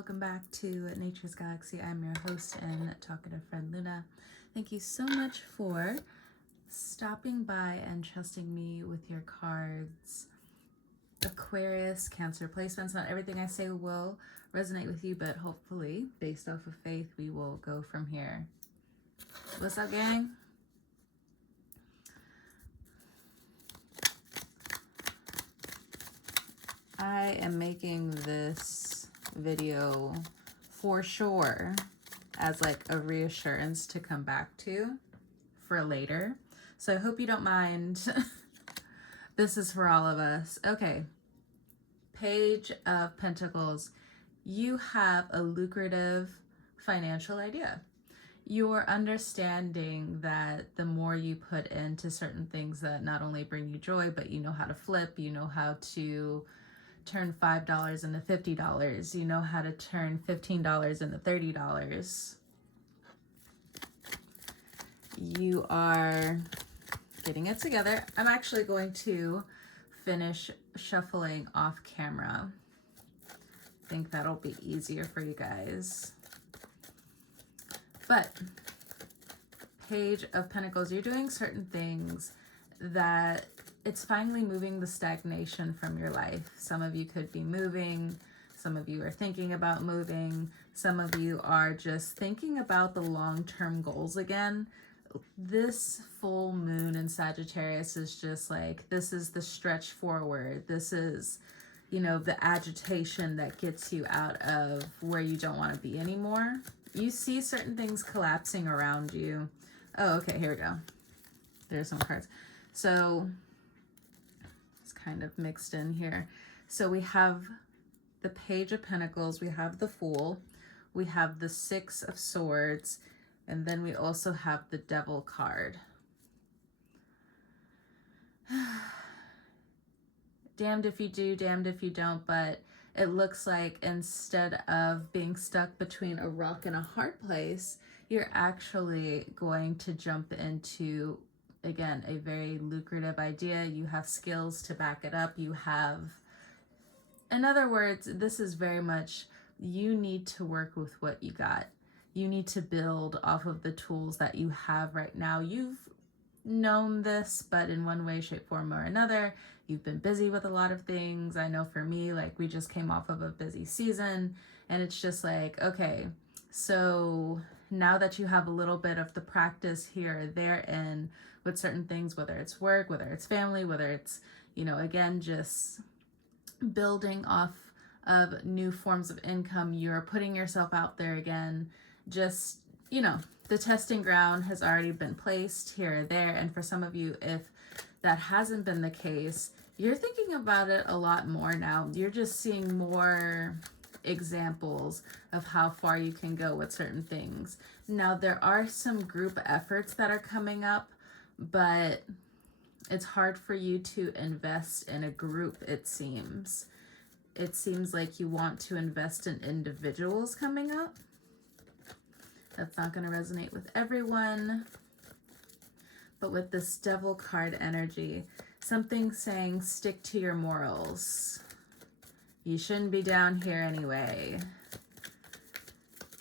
welcome back to Nature's Galaxy. I'm your host and talkative friend Luna. Thank you so much for stopping by and trusting me with your cards. Aquarius Cancer placements. Not everything I say will resonate with you, but hopefully, based off of faith, we will go from here. What's up, gang? I am making this video for sure as like a reassurance to come back to for later. So I hope you don't mind. This is for all of us. Okay. Page of Pentacles. You have a lucrative financial idea. You're understanding that the more you put into certain things that not only bring you joy, but you know how to flip, you know how to turn $5 into $50. You know how to turn $15 into $30. You are getting it together. I'm actually going to finish shuffling off camera. I think that'll be easier for you guys. But Page of Pentacles, you're doing certain things that it's finally moving the stagnation from your life. Some of you could be moving. Some of you are thinking about moving. Some of you are just thinking about the long-term goals again. This full moon in Sagittarius is just like, this is the stretch forward. This is, you know, the agitation that gets you out of where you don't want to be anymore. You see certain things collapsing around you. Oh, okay, here we go. There's some cards. So it's kind of mixed in here. So we have the Page of Pentacles, we have the Fool, we have the Six of Swords, and then we also have the Devil card. Damned if you do, damned if you don't, but it looks like instead of being stuck between a rock and a hard place, you're actually going to jump into, again, a very lucrative idea. You have skills to back it up. You have, in other words, this is very much, you need to work with what you got. You need to build off of the tools that you have right now. You've known this, but in one way, shape, form, or another, you've been busy with a lot of things. I know for me, like, we just came off of a busy season, and it's just like, okay, so now that you have a little bit of the practice here or there and with certain things, whether it's work, whether it's family, whether it's, you know, again, just building off of new forms of income, you're putting yourself out there again. Just, you know, the testing ground has already been placed here or there. And for some of you, if that hasn't been the case, you're thinking about it a lot more now. You're just seeing more examples of how far you can go with certain things. Now, there are some group efforts that are coming up, but it's hard for you to invest in a group, it seems. It seems like you want to invest in individuals coming up. That's not going to resonate with everyone. But with this Devil card energy, something saying stick to your morals. You shouldn't be down here anyway.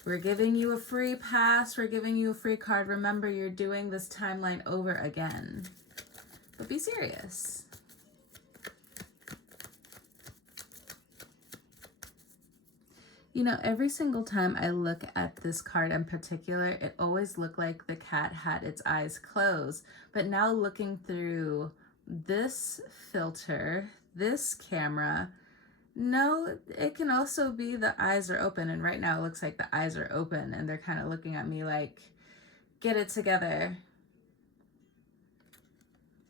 We're giving you a free pass. We're giving you a free card. Remember, you're doing this timeline over again. But be serious. You know, every single time I look at this card in particular, it always looked like the cat had its eyes closed. But now looking through this filter, this camera, no, it can also be the eyes are open. And right now it looks like the eyes are open and they're kind of looking at me like, get it together.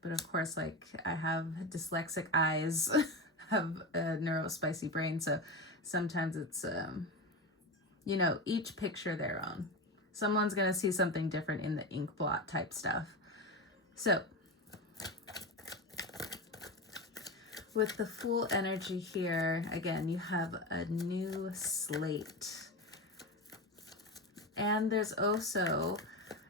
But of course, like, I have dyslexic eyes, have a neurospicy brain, so sometimes it's, you know, each picture their own. Someone's going to see something different in the ink blot type stuff. So, with the Fool energy here, again, you have a new slate. And there's also,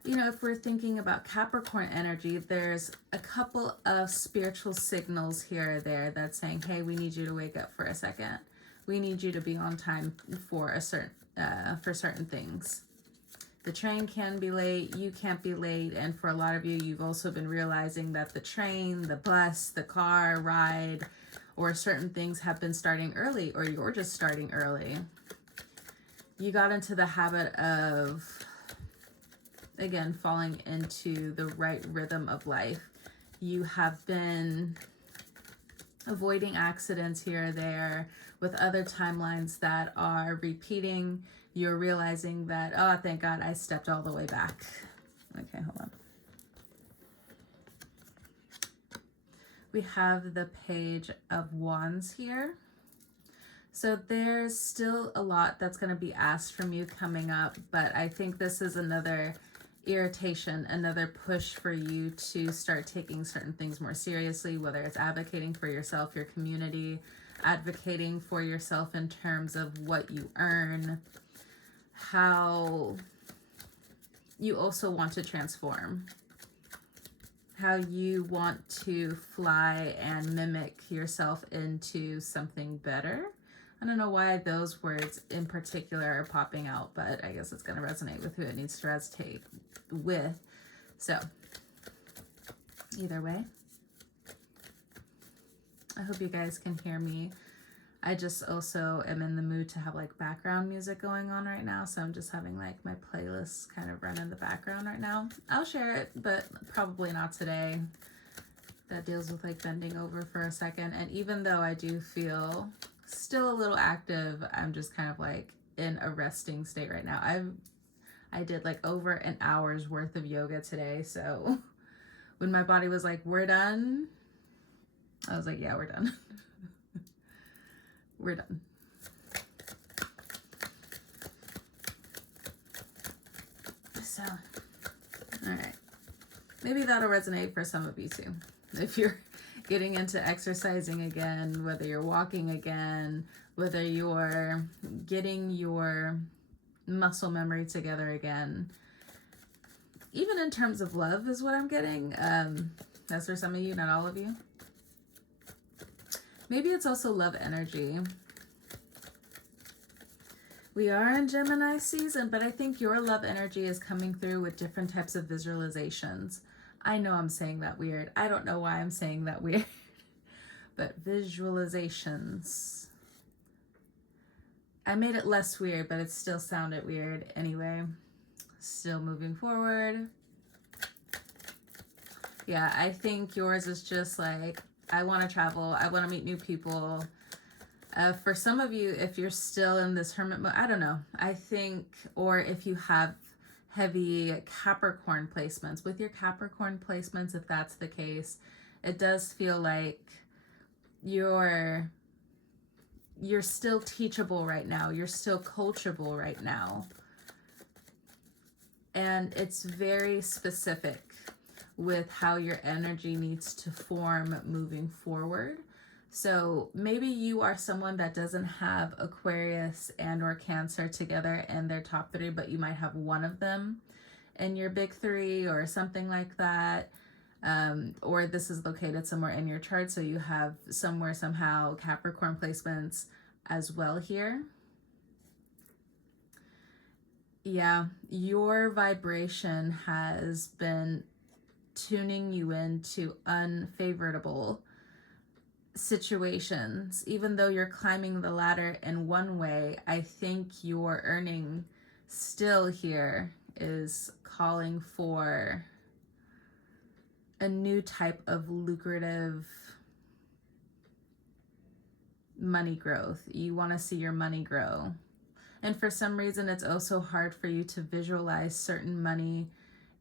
you know, if we're thinking about Capricorn energy, there's a couple of spiritual signals here or there that's saying, hey, we need you to wake up for a second. we need you to be on time for certain things. The train can be late, you can't be late, and for a lot of you, you've also been realizing that the train, the bus, the car ride, or certain things have been starting early, or you're just starting early. You got into the habit of, again, falling into the right rhythm of life. You have been avoiding accidents here or there with other timelines that are repeating. You're realizing that, oh, thank God I stepped all the way back. Okay, hold on. We have the Page of Wands here. So there's still a lot that's going to be asked from you coming up, but I think this is another irritation, another push for you to start taking certain things more seriously, whether it's advocating for yourself, your community, advocating for yourself in terms of what you earn, how you also want to transform, how you want to fly and mimic yourself into something better. I don't know why those words in particular are popping out, but I guess it's going to resonate with who it needs to resonate with. So, either way, I hope you guys can hear me. I just also am in the mood to have like background music going on right now, so I'm just having like my playlist kind of run in the background right now. I'll share it, but probably not today. That deals with like bending over for a second, and even though I do feel still a little active, I'm just kind of like in a resting state right now. I did like over an hour's worth of yoga today, so when my body was like, we're done, I was like, yeah, we're done. We're done. So, all right. Maybe that'll resonate for some of you too. If you're getting into exercising again, whether you're walking again, whether you're getting your muscle memory together again, even in terms of love is what I'm getting. That's for some of you, not all of you. Maybe it's also love energy. We are in Gemini season, but I think your love energy is coming through with different types of visualizations. I know I'm saying that weird. I don't know why I'm saying that weird. But visualizations. I made it less weird, but it still sounded weird anyway. Still moving forward. Yeah, I think yours is just like, I want to travel. I want to meet new people. For some of you, if you're still in this hermit mode, I don't know. I think, or if you have heavy Capricorn placements, with your Capricorn placements, if that's the case, it does feel like you're still teachable right now. You're still coachable right now. And it's very specific with how your energy needs to form moving forward. So maybe you are someone that doesn't have Aquarius and or Cancer together in their top 3, but you might have one of them in your big 3 or something like that. Or this is located somewhere in your chart, so you have somewhere somehow Capricorn placements as well here. Yeah, your vibration has been tuning you into unfavorable situations. Even though you're climbing the ladder in one way, I think your earning still here is calling for a new type of lucrative money growth. You want to see your money grow. And for some reason, it's also hard for you to visualize certain money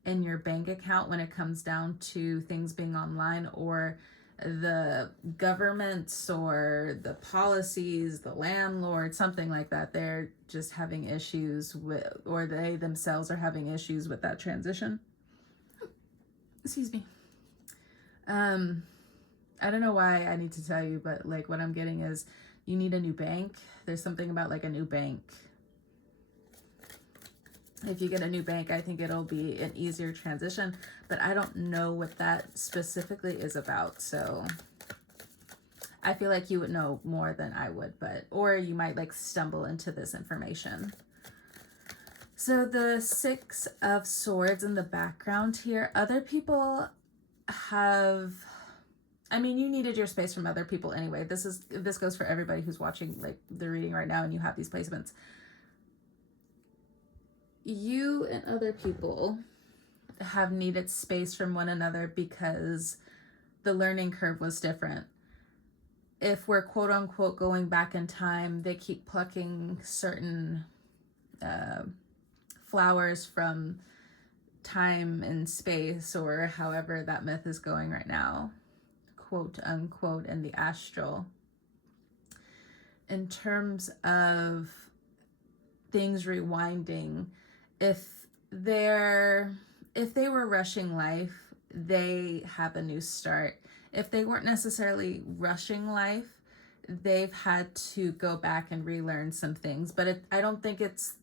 in your bank account when it comes down to things being online, or the governments or the policies, the landlord, something like that. They're just having issues with, or they themselves are having issues with that transition. Excuse me. I don't know why I need to tell you, but like what I'm getting is you need a new bank. There's something about like a new bank. If you get a new bank, I think it'll be an easier transition, but I don't know what that specifically is about. So I feel like you would know more than I would, but, or you might like stumble into this information. So the Six of Swords in the background here, other people have, I mean, you needed your space from other people anyway. This goes for everybody who's watching like the reading right now and you have these placements. You and other people have needed space from one another because the learning curve was different. If we're quote unquote going back in time, they keep plucking certain flowers from time and space, or however that myth is going right now, quote unquote, in the astral. In terms of things rewinding, if they were rushing life, they have a new start. If they weren't necessarily rushing life, they've had to go back and relearn some things. But I don't think it's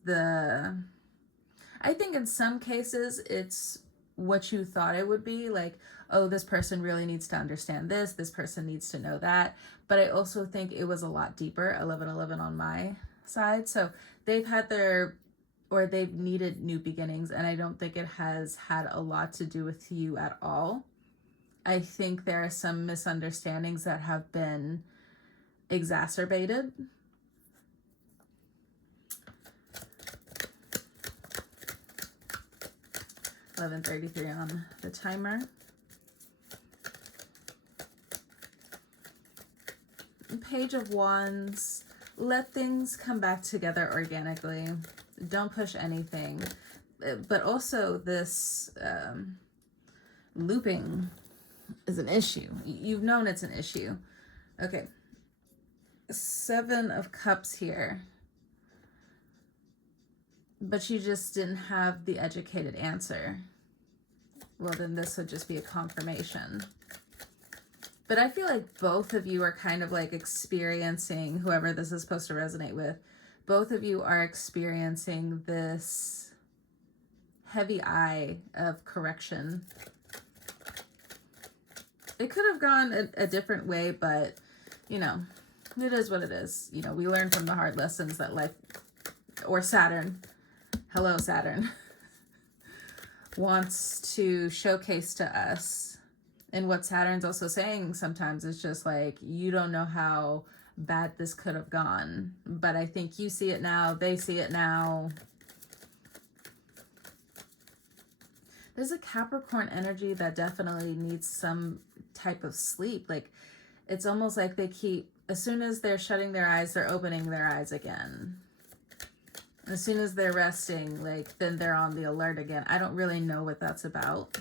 I think in some cases it's what you thought it would be, like, oh, this person really needs to understand this person needs to know that. But I also think it was a lot deeper. 1111 on my side. So they've needed new beginnings, and I don't think it has had a lot to do with you at all. I think there are some misunderstandings that have been exacerbated. $11:33 on the timer. Page of Wands. Let things come back together organically. Don't push anything. But also this looping is an issue. You've known it's an issue. Okay. 7 of Cups here. But you just didn't have the educated answer. Well, then this would just be a confirmation. But I feel like both of you are kind of like experiencing, whoever this is supposed to resonate with, both of you are experiencing this heavy eye of correction. It could have gone a different way, but, you know, it is what it is. You know, we learn from the hard lessons that life, or Saturn, hello Saturn, wants to showcase to us. And what Saturn's also saying sometimes is just like, you don't know how bad this could have gone. But I think you see it now, they see it now. There's a Capricorn energy that definitely needs some type of sleep. Like, it's almost like they keep, as soon as they're shutting their eyes, they're opening their eyes again. As soon as they're resting, like, then they're on the alert again. I don't really know what that's about.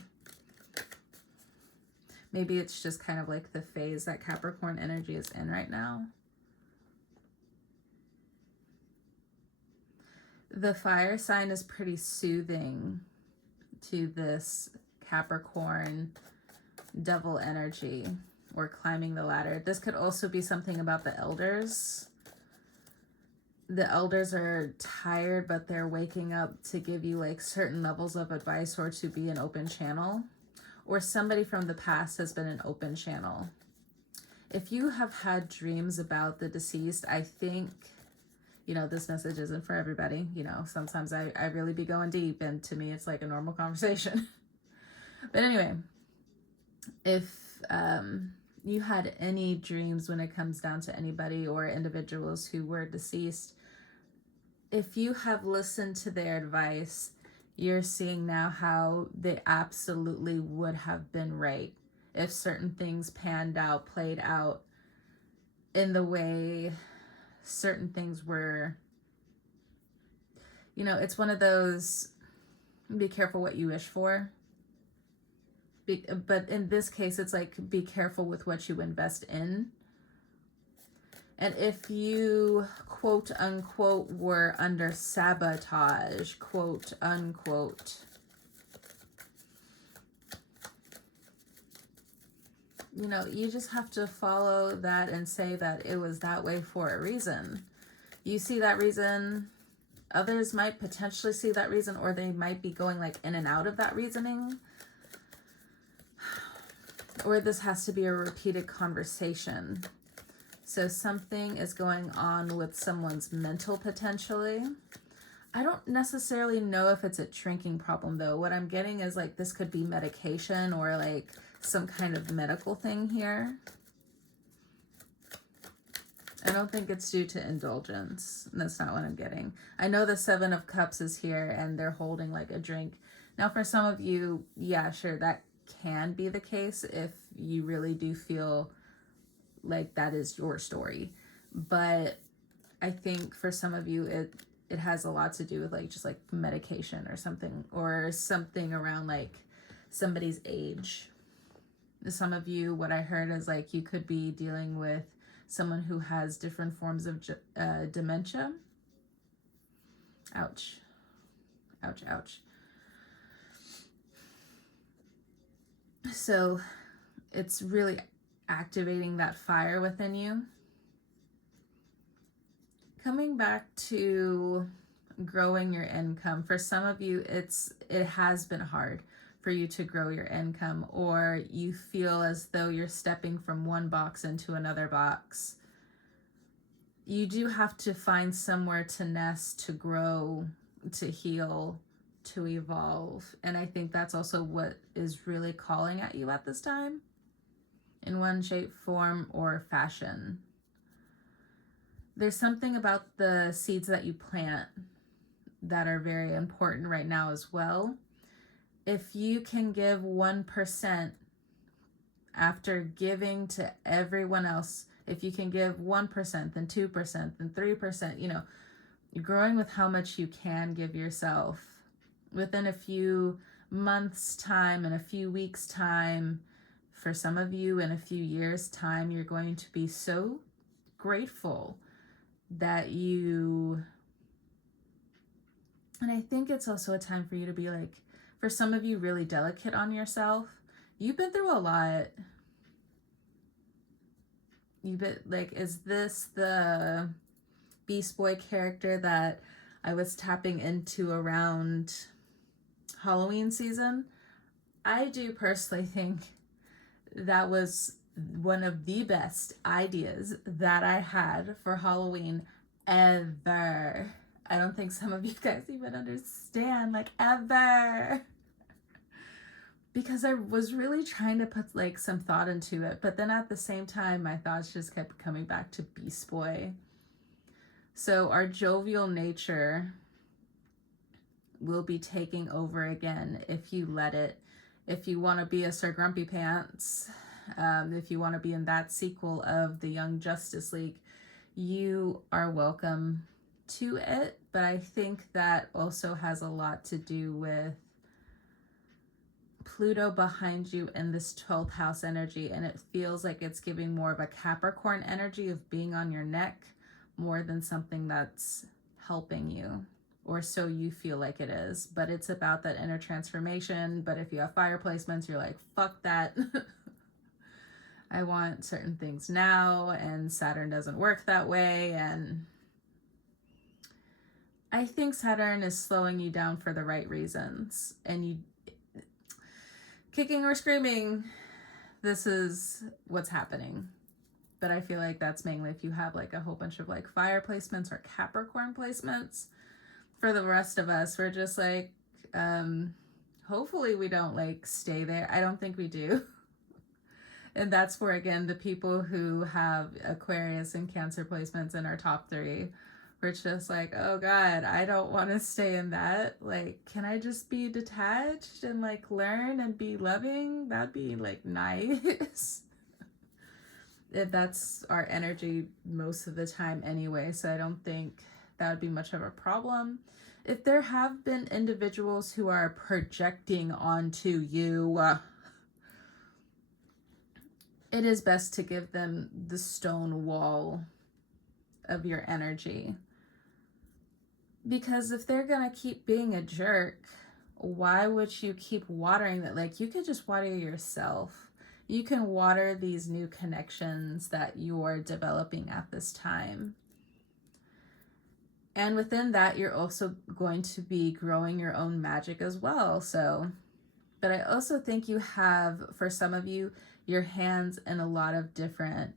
Maybe it's just kind of like the phase that Capricorn energy is in right now. The fire sign is pretty soothing to this Capricorn devil energy, or climbing the ladder. This could also be something about the elders. The elders are tired, but they're waking up to give you like certain levels of advice, or to be an open channel. Or somebody from the past has been an open channel. If you have had dreams about the deceased, I think, you know, this message isn't for everybody. You know, sometimes I really be going deep, and to me, it's like a normal conversation. But anyway, if you had any dreams when it comes down to anybody or individuals who were deceased, if you have listened to their advice, you're seeing now how they absolutely would have been right if certain things panned out, played out in the way certain things were. You know, it's one of those, be careful what you wish for. But in this case, it's like, be careful with what you invest in. And if you, quote unquote, were under sabotage, quote unquote, you know, you just have to follow that and say that it was that way for a reason. You see that reason, others might potentially see that reason, or they might be going like in and out of that reasoning. Or this has to be a repeated conversation. So something is going on with someone's mental potentially. I don't necessarily know if it's a drinking problem though. What I'm getting is like this could be medication or like some kind of medical thing here. I don't think it's due to indulgence. That's not what I'm getting. I know the 7 of Cups is here and they're holding like a drink. Now for some of you, yeah, sure, that can be the case if you really do feel like that is your story. But I think for some of you, it has a lot to do with like just like medication or something around like somebody's age. Some of you, what I heard is like you could be dealing with someone who has different forms of dementia. Ouch. Ouch, ouch. So it's really activating that fire within you. Coming back to growing your income, for some of you, it has been hard for you to grow your income, or you feel as though you're stepping from one box into another box. You do have to find somewhere to nest, to grow, to heal, to evolve. And I think that's also what is really calling at you at this time, in one shape, form, or fashion. There's something about the seeds that you plant that are very important right now as well. If you can give 1% after giving to everyone else, if you can give 1%, then 2%, then 3%, you know, you're growing with how much you can give yourself. Within a few months' time and a few weeks' time, for some of you in a few years' time, you're going to be so grateful that you, and I think it's also a time for you to be like, for some of you, really delicate on yourself. You've been through a lot. You've been like, is this the Beast Boy character that I was tapping into around Halloween season? I do personally think that was one of the best ideas that I had for Halloween ever. I don't think some of you guys even understand, like, ever. Because I was really trying to put like some thought into it, but then at the same time, my thoughts just kept coming back to Beast Boy. So our jovial nature will be taking over again if you let it. If you want to be a Sir Grumpy Pants, if you want to be in that sequel of the Young Justice League, you are welcome to it. But I think that also has a lot to do with Pluto behind you in this 12th house energy, and it feels like it's giving more of a Capricorn energy of being on your neck more than something that's helping you, or so you feel like it is. But it's about that inner transformation. But if you have fire placements, you're like, fuck that. I want certain things now, and Saturn doesn't work that way. And I think Saturn is slowing you down for the right reasons, and you kicking or screaming, this is what's happening. But I feel like that's mainly if you have like a whole bunch of like fire placements or Capricorn placements. For the rest of us, we're just like, hopefully we don't like stay there. I don't think we do. And that's for, again, the people who have Aquarius and Cancer placements in our top 3. We're just like, oh God, I don't want to stay in that. Like, can I just be detached and like learn and be loving? That'd be like nice. If that's our energy most of the time anyway. So I don't think that would be much of a problem. If there have been individuals who are projecting onto you, it is best to give them the stone wall of your energy. Because if they're gonna keep being a jerk, why would you keep watering that? Like, you could just water yourself. You can water these new connections that you're developing at this time. And within that, you're also going to be growing your own magic as well. So, but I also think you have, for some of you, your hands in a lot of different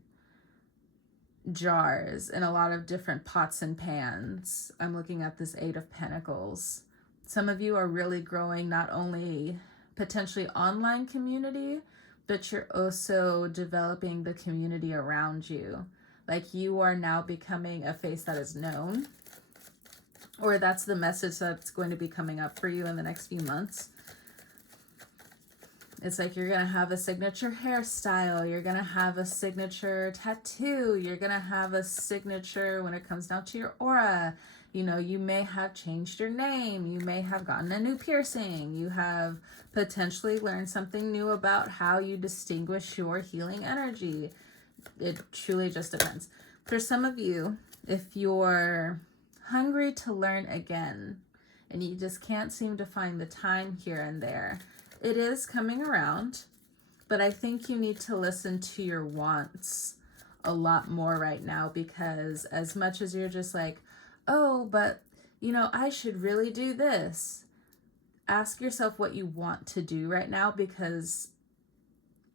jars in a lot of different pots and pans. I'm looking at this Eight of Pentacles. Some of you are really growing not only potentially online community, but you're also developing the community around you. Like you are now becoming a face that is known, or that's the message that's going to be coming up for you in the next few months. It's like you're going to have a signature hairstyle. You're going to have a signature tattoo. You're going to have a signature when it comes down to your aura. You know, you may have changed your name. You may have gotten a new piercing. You have potentially learned something new about how you distinguish your healing energy. It truly just depends. For some of you, if you're hungry to learn again and you just can't seem to find the time here and there, it is coming around, but I think you need to listen to your wants a lot more right now, because as much as you're just like, oh, but you know, I should really do this. Ask yourself what you want to do right now, because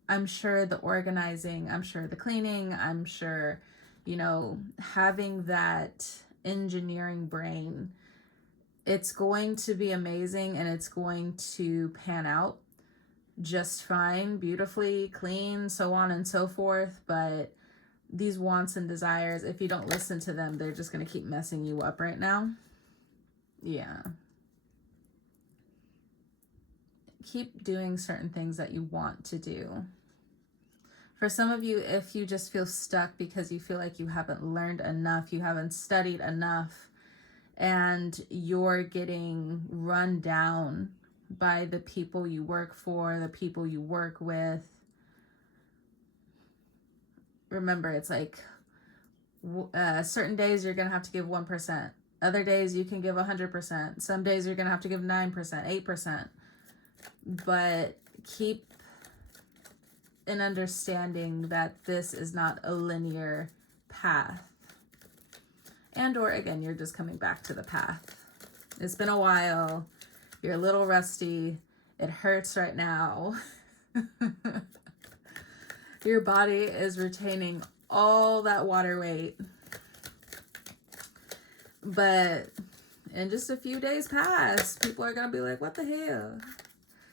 I'm sure the organizing, I'm sure the cleaning, I'm sure, you know, having that engineering brain, it's going to be amazing and it's going to pan out just fine, beautifully, clean, so on and so forth. But these wants and desires, if you don't listen to them, they're just going to keep messing you up right now. Yeah. Keep doing certain things that you want to do. For some of you, if you just feel stuck because you feel like you haven't learned enough, you haven't studied enough, and you're getting run down by the people you work for, the people you work with. Remember, it's like certain days you're going to have to give 1%. Other days you can give 100%. Some days you're going to have to give 9%, 8%. But keep an understanding that this is not a linear path. And or again, you're just coming back to the path. It's been a while. You're a little rusty. It hurts right now. Your body is retaining all that water weight. But in just a few days past, people are going to be like, what the hell?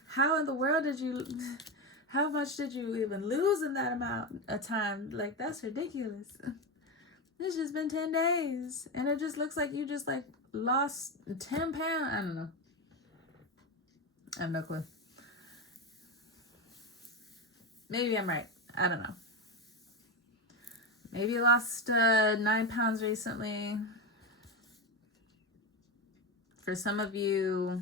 How in the world did you, how much did you even lose in that amount of time? Like, that's ridiculous. It's just been 10 days. And it just looks like you just like lost 10 pounds. I don't know. I have no clue. Maybe I'm right. I don't know. Maybe you lost 9 pounds recently. For some of you,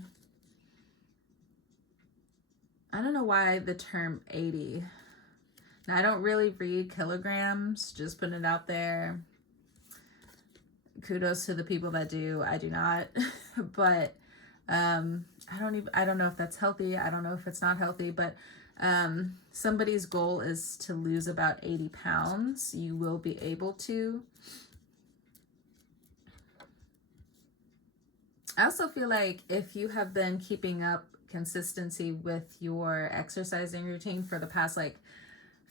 I don't know why the term 80. Now, I don't really read kilograms, just putting it out there. Kudos to the people that do. I do not. But I don't know if that's healthy. I don't know if it's not healthy, but somebody's goal is to lose about 80 pounds. You will be able to. I also feel like if you have been keeping up consistency with your exercising routine for the past like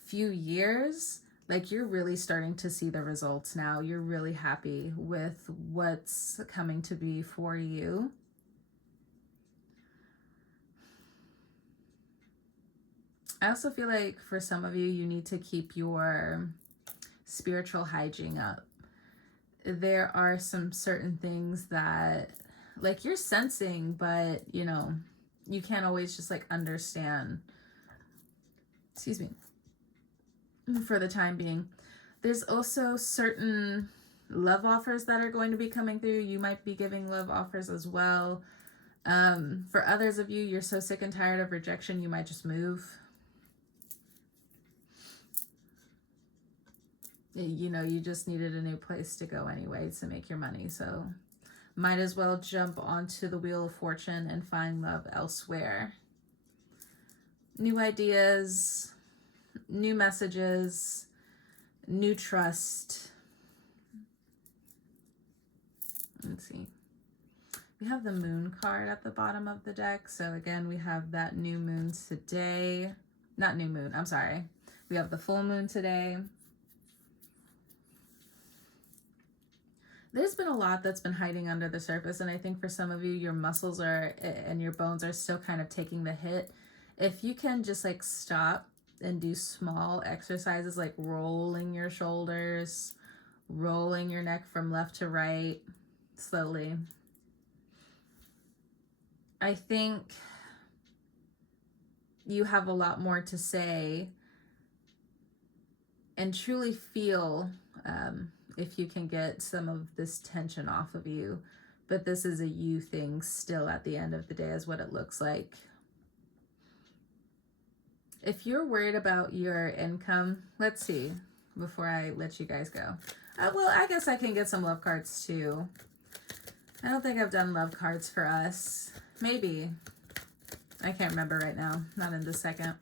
few years, like you're really starting to see the results now. You're really happy with what's coming to be for you. I also feel like for some of you, you need to keep your spiritual hygiene up. There are some certain things that like you're sensing, but you know, you can't always just like understand. Excuse me. For the time being. There's also certain love offers that are going to be coming through. You might be giving love offers as well. For others of you, you're so sick and tired of rejection, you might just move. You know, you just needed a new place to go anyway to make your money. So might as well jump onto the Wheel of Fortune and find love elsewhere. New ideas, new messages, new trust. Let's see. We have the Moon card at the bottom of the deck. So again, we have that new moon today. Not new moon, I'm sorry. We have the full moon today. there's been a lot that's been hiding under the surface, and I think for some of you, your muscles are and your bones are still kind of taking the hit. If you can just like stop and do small exercises like rolling your shoulders, rolling your neck from left to right slowly, I think you have a lot more to say and truly feel if you can get some of this tension off of you. But this is a you thing still at the end of the day, is what it looks like. If you're worried about your income, let's see, before I let you guys go. Well, I guess I can get some love cards too. I don't think I've done love cards for us. Maybe. I can't remember right now. Not in this second.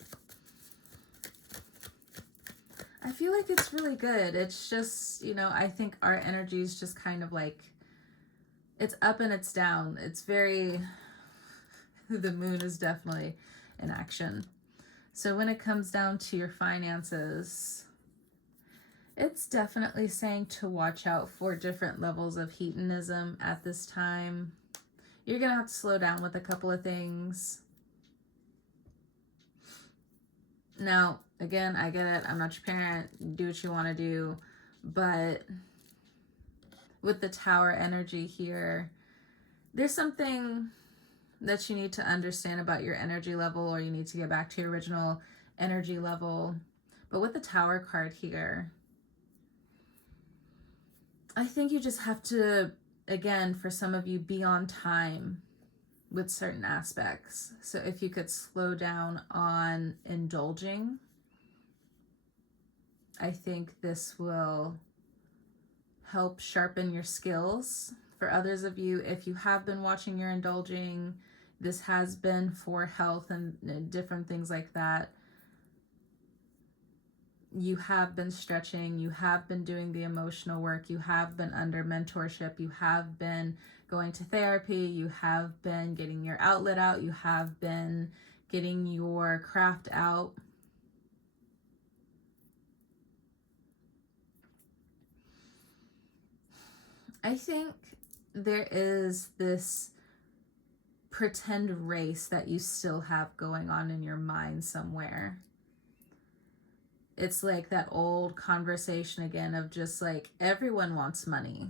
I feel like it's really good. It's just, you know, I think our energy is just kind of like, it's up and it's down. It's very, the moon is definitely in action. So when it comes down to your finances, it's definitely saying to watch out for different levels of hedonism at this time. You're going to have to slow down with a couple of things. Now, again, I get it. I'm not your parent. Do what you want to do. But with the Tower energy here, there's something that you need to understand about your energy level, or you need to get back to your original energy level. But with the Tower card here, I think you just have to, again, for some of you, be on time with certain aspects. So if you could slow down on indulging, I think this will help sharpen your skills. For others of you, if you have been watching your indulging, this has been for health and different things like that. You have been stretching, you have been doing the emotional work, you have been under mentorship, you have been going to therapy, you have been getting your outlet out, you have been getting your craft out. I think there is this pretend race that you still have going on in your mind somewhere. It's like that old conversation again of just like, everyone wants money.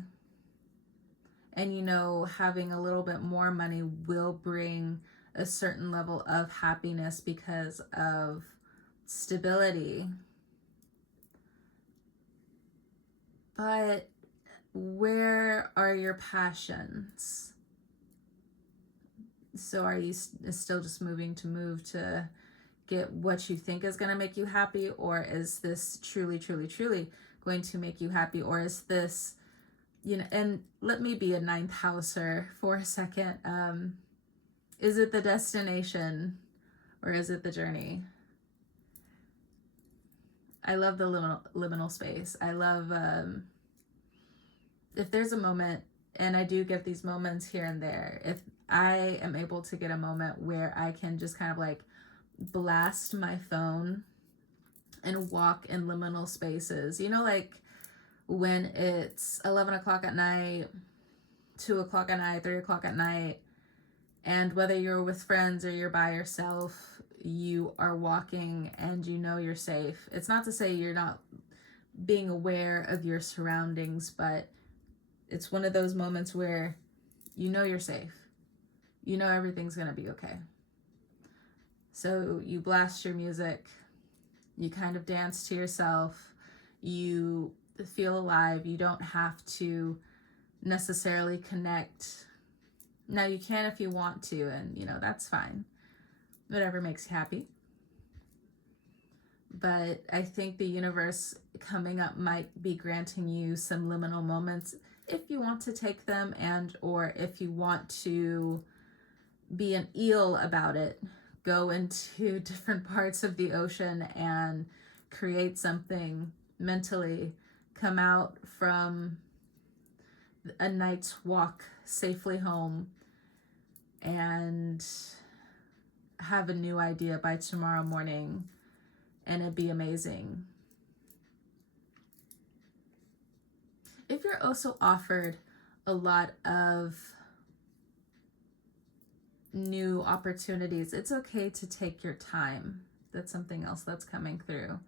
And you know, having a little bit more money will bring a certain level of happiness because of stability. But where are your passions? So are you still just moving to get what you think is going to make you happy? Or is this truly, truly, truly going to make you happy? Or is this, you know, and let me be a ninth houser for a second. Is it the destination or is it the journey? I love the liminal space. I love, if there's a moment, and I do get these moments here and there, if I am able to get a moment where I can just kind of like blast my phone and walk in liminal spaces, you know, like when it's 11 o'clock at night, 2 o'clock at night, 3 o'clock at night, and whether you're with friends or you're by yourself, you are walking and you know you're safe. It's not to say you're not being aware of your surroundings, but it's one of those moments where you know you're safe. You know everything's going to be okay. So you blast your music, you kind of dance to yourself, you feel alive. You don't have to necessarily connect. Now you can if you want to, and you know, that's fine. Whatever makes you happy. But I think the universe coming up might be granting you some liminal moments if you want to take them, and or if you want to be an eel about it, go into different parts of the ocean and create something mentally, come out from a night's walk safely home and have a new idea by tomorrow morning, and it'd be amazing. If you're also offered a lot of new opportunities. It's okay to take your time. That's something else that's coming through.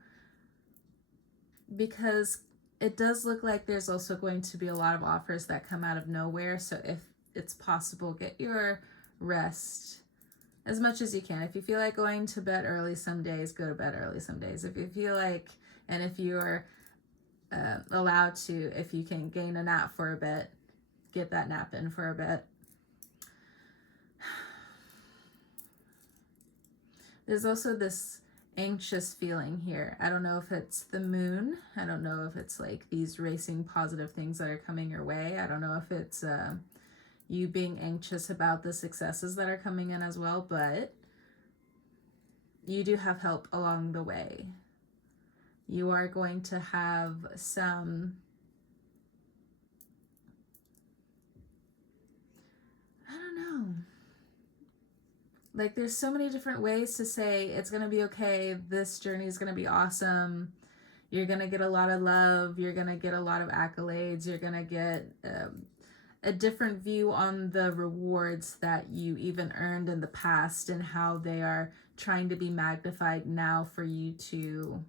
Because it does look like there's also going to be a lot of offers that come out of nowhere. So if it's possible, get your rest as much as you can. If you feel like going to bed early some days, go to bed early some days. If you feel like, and if you're allowed to, if you can gain a nap for a bit, get that nap in for a bit. There's also this anxious feeling here. I don't know if it's the moon. I don't know if it's like these racing positive things that are coming your way. I don't know if it's you being anxious about the successes that are coming in as well, but you do have help along the way. You are going to have some, I don't know, like there's so many different ways to say it's going to be okay. This journey is going to be awesome. You're going to get a lot of love. You're going to get a lot of accolades. You're going to get a different view on the rewards that you even earned in the past and how they are trying to be magnified now for you to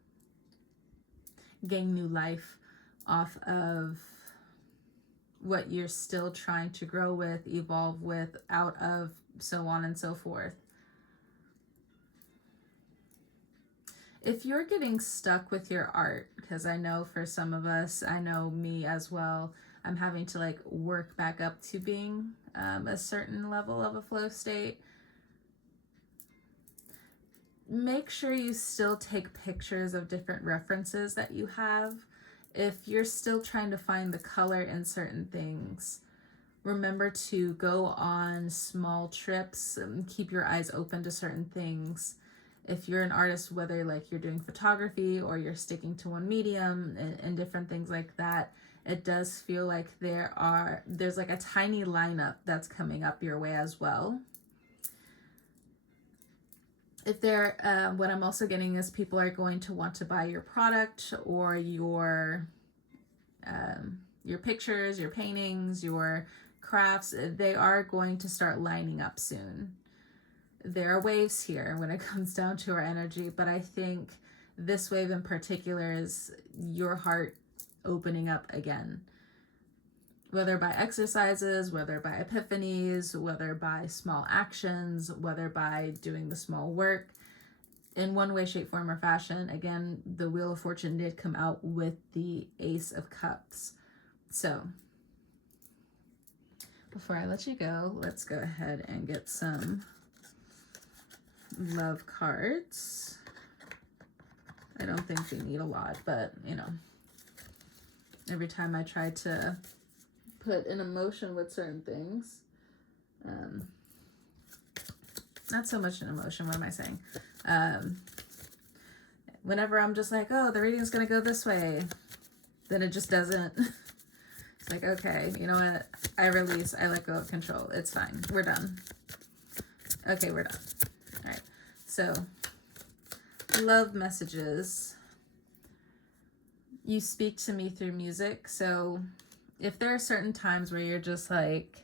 gain new life off of what you're still trying to grow with, evolve with, out of, so on and so forth. If you're getting stuck with your art, because I know for some of us, I know me as well, I'm having to like work back up to being a certain level of a flow state. Make sure you still take pictures of different references that you have. If you're still trying to find the color in certain things, remember to go on small trips and keep your eyes open to certain things. If you're an artist, whether like you're doing photography or you're sticking to one medium and different things like that, it does feel like there's like a tiny lineup that's coming up your way as well. If what I'm also getting is people are going to want to buy your product or your pictures, your paintings, your crafts. They are going to start lining up soon. There are waves here when it comes down to our energy, but I think this wave in particular is your heart opening up again. Whether by exercises, whether by epiphanies, whether by small actions, whether by doing the small work, in one way, shape, form, or fashion. Again, the Wheel of Fortune did come out with the Ace of Cups. So, before I let you go, let's go ahead and get some love cards. I don't think we need a lot, but, you know, every time I try to put an emotion with certain things, not so much an emotion, what am I saying? Whenever I'm just like, oh, the reading's gonna go this way, then it just doesn't. It's like, okay, you know what? I release, I let go of control. It's fine. We're done. Okay, we're done. All right. So, love messages. You speak to me through music. So, if there are certain times where you're just like,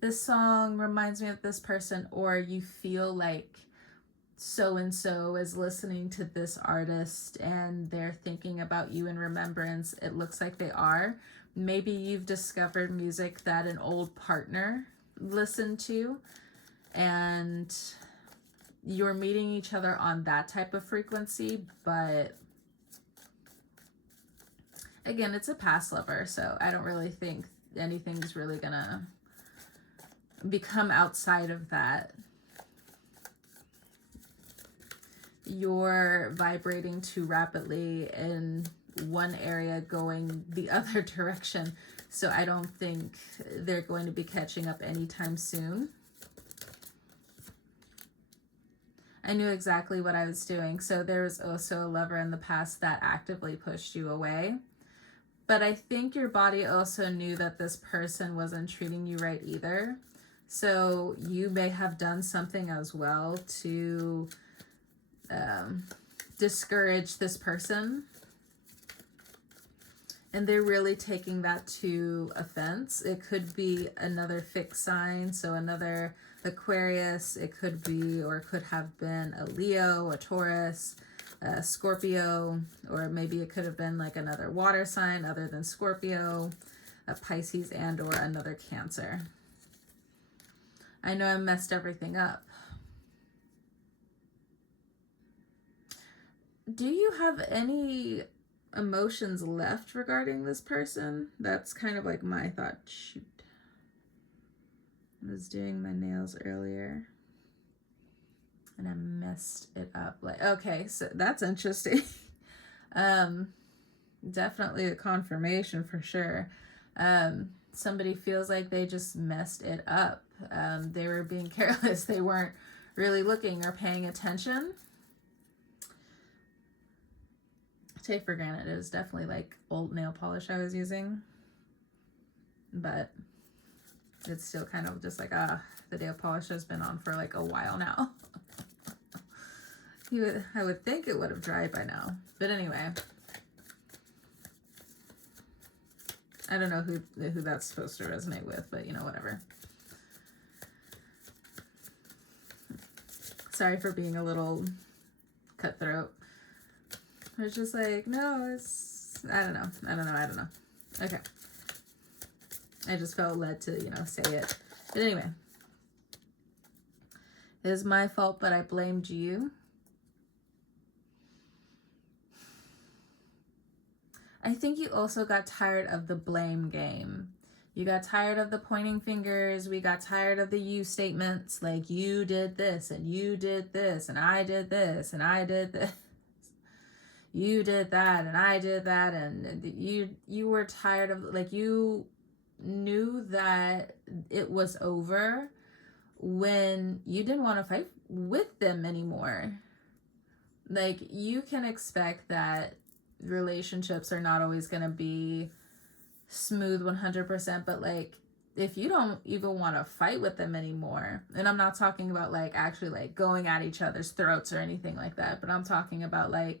this song reminds me of this person, or you feel like so-and-so is listening to this artist and they're thinking about you in remembrance, it looks like they are. Maybe you've discovered music that an old partner listened to and you're meeting each other on that type of frequency, but again, it's a past lover, so I don't really think anything's really gonna become outside of that. You're vibrating too rapidly in one area going the other direction, so I don't think they're going to be catching up anytime soon. I knew exactly what I was doing, so there was also a lover in the past that actively pushed you away. But I think your body also knew that this person wasn't treating you right either. So you may have done something as well to discourage this person. And they're really taking that to offense. It could be another fixed sign, so another Aquarius. It could be, or could have been, a Leo, a Taurus, a Scorpio, or maybe it could have been like another water sign other than Scorpio, a Pisces, and or another Cancer. I know I messed everything up. Do you have any emotions left regarding this person? That's kind of like my thought. Shoot. I was doing my nails earlier and I messed it up. Like, okay, so that's interesting. Definitely a confirmation for sure. Somebody feels like they just messed it up. They were being careless. They weren't really looking or paying attention. Take for granted it was definitely like old nail polish I was using, but it's still kind of just like, the nail polish has been on for like a while now. I would think it would have dried by now, but anyway, I don't know who that's supposed to resonate with, but you know, whatever. Sorry for being a little cutthroat. It's just like, no, it's, I don't know. Okay. I just felt led to, say it. But anyway. It is my fault, but I blamed you. I think you also got tired of the blame game. You got tired of the pointing fingers. We got tired of the you statements. Like, you did this, and you did this, and I did this, and I did this. You did that and I did that, and you were tired of, like, you knew that it was over when you didn't want to fight with them anymore. Like, you can expect that relationships are not always going to be smooth 100%, but like, if you don't even want to fight with them anymore, and I'm not talking about like actually like going at each other's throats or anything like that, but I'm talking about like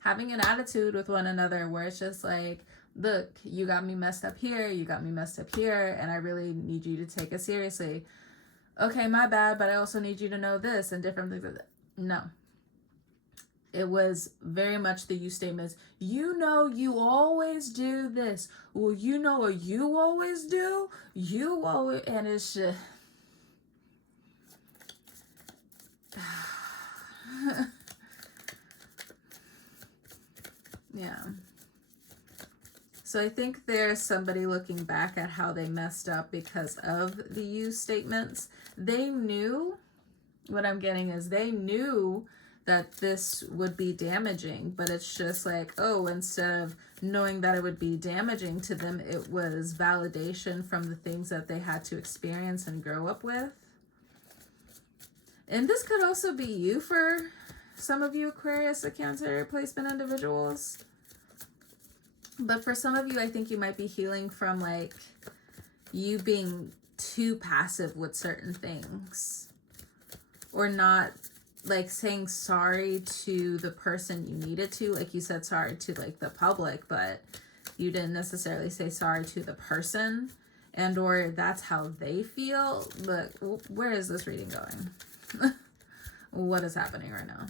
having an attitude with one another where it's just like, look, you got me messed up here, you got me messed up here, and I really need you to take it seriously. Okay, my bad, but I also need you to know this, and different things like that. No. It was very much the you statements. You know you always do this. Well, you know what you always do? You always, and it's just... Yeah. So I think there's somebody looking back at how they messed up because of the you statements. They knew, what I'm getting is they knew that this would be damaging, but it's just like, oh, instead of knowing that it would be damaging to them, it was validation from the things that they had to experience and grow up with. And this could also be you for some of you Aquarius or Cancer placement individuals. But for some of you, I think you might be healing from like you being too passive with certain things, or not like saying sorry to the person you needed to. Like you said sorry to like the public, but you didn't necessarily say sorry to the person, and or that's how they feel. Look, where is this reading going? What is happening right now?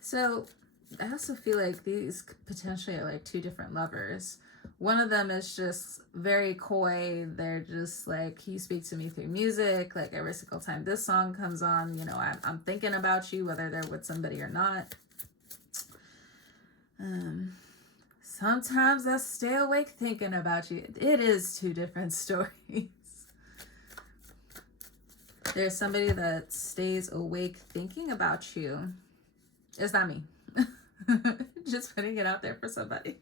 So I also feel like these potentially are like two different lovers. One of them is just very coy. They're just like, you speak to me through music. Like every single time this song comes on, you know, I'm thinking about you, whether they're with somebody or not. Sometimes I stay awake thinking about you. It is two different stories. There's somebody that stays awake thinking about you. It's not me. Just putting it out there for somebody.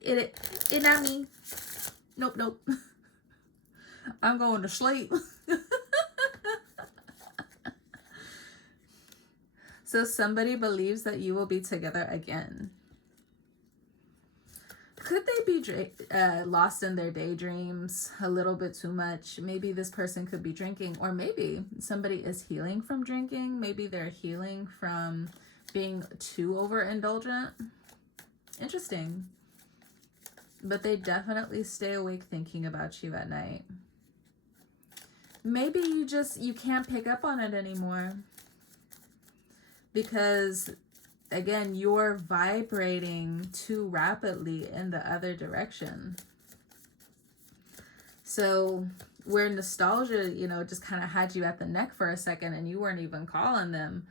It not me. Nope. I'm going to sleep. So somebody believes that you will be together again. Could they be lost in their daydreams a little bit too much? Maybe this person could be drinking, or maybe somebody is healing from drinking. Maybe they're healing from being too overindulgent. Interesting. But they definitely stay awake thinking about you at night. Maybe you can't pick up on it anymore. Because, again, you're vibrating too rapidly in the other direction. So where nostalgia, you know, just kind of had you at the neck for a second and you weren't even calling them,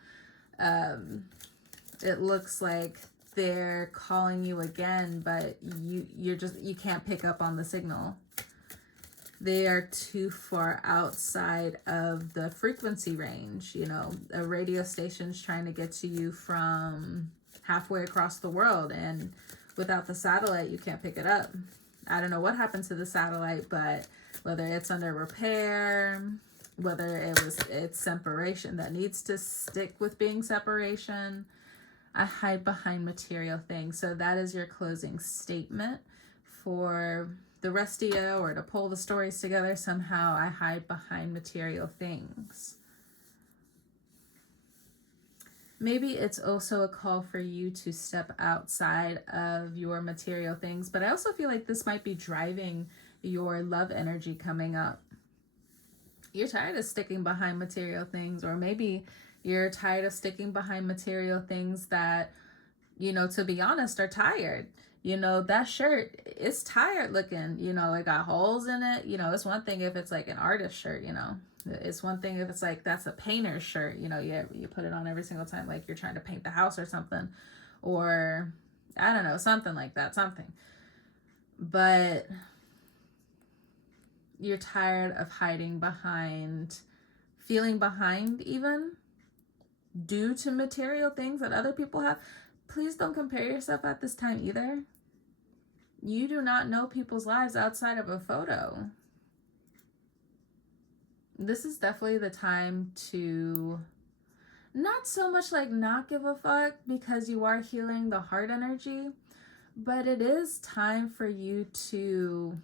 it looks like they're calling you again, but you can't pick up on the signal. They are too far outside of the frequency range. You know, a radio station's trying to get to you from halfway across the world, and without the satellite, you can't pick it up. I don't know what happened to the satellite, but whether it's under repair, whether it's separation that needs to stick with being separation, I hide behind material things. So that is your closing statement for the rest of you, or to pull the stories together somehow. I hide behind material things. Maybe it's also a call for you to step outside of your material things, but I also feel like this might be driving your love energy coming up. You're tired of sticking behind material things, or maybe you're tired of sticking behind material things that, you know, to be honest, are tired. You know, that shirt, it's tired looking, you know, it got holes in it. You know, it's one thing if it's like an artist shirt, you know. It's one thing if it's like, that's a painter's shirt, you know, you put it on every single time, like you're trying to paint the house or something. Or, I don't know, something like that, something. But you're tired of hiding behind, feeling behind even, due to material things that other people have. Please don't compare yourself at this time either. You do not know people's lives outside of a photo. This is definitely the time to not so much like not give a fuck, because you are healing the heart energy, but it is time for you to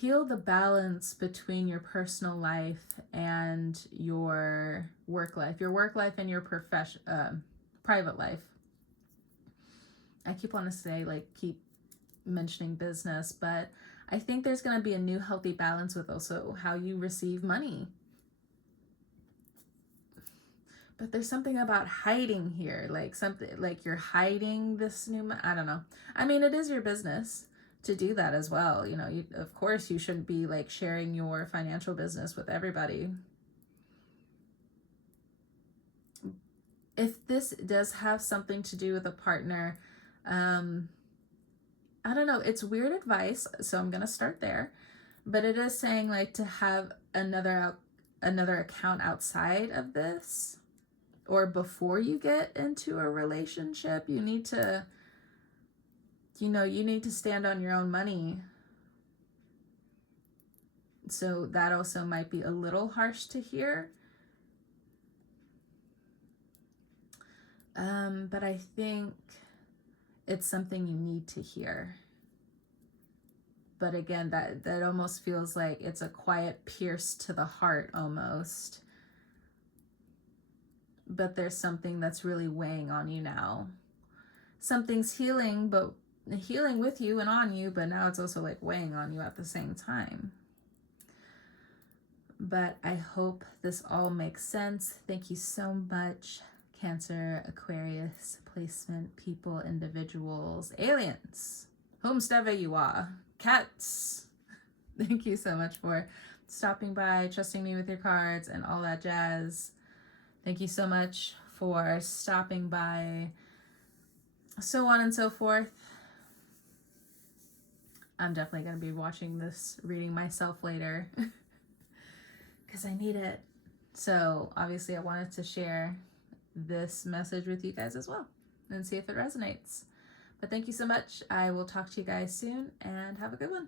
heal the balance between your personal life and your work life and your private life. I keep wanting to say, like, keep mentioning business, but I think there's going to be a new healthy balance with also how you receive money. But there's something about hiding here, like something like you're hiding this new, I don't know. I mean, it is your business to do that as well. You know, of course you shouldn't be like sharing your financial business with everybody. If this does have something to do with a partner, I don't know, it's weird advice, so I'm gonna start there, but it is saying like to have another account outside of this, or before you get into a relationship. You need to, you know, you need to stand on your own money. So that also might be a little harsh to hear. But I think it's something you need to hear. But again, that almost feels like it's a quiet pierce to the heart almost. But there's something that's really weighing on you now. Something's healing, but healing with you and on you, but now it's also like weighing on you at the same time. But I hope this all makes sense. Thank you so much, Cancer, Aquarius, placement, people, individuals, aliens, whomsoever you are, cats. Thank you so much for stopping by, trusting me with your cards and all that jazz. Thank you so much for stopping by, so on and so forth. I'm definitely going to be watching this reading myself later because I need it. So obviously I wanted to share this message with you guys as well and see if it resonates. But thank you so much. I will talk to you guys soon, and have a good one.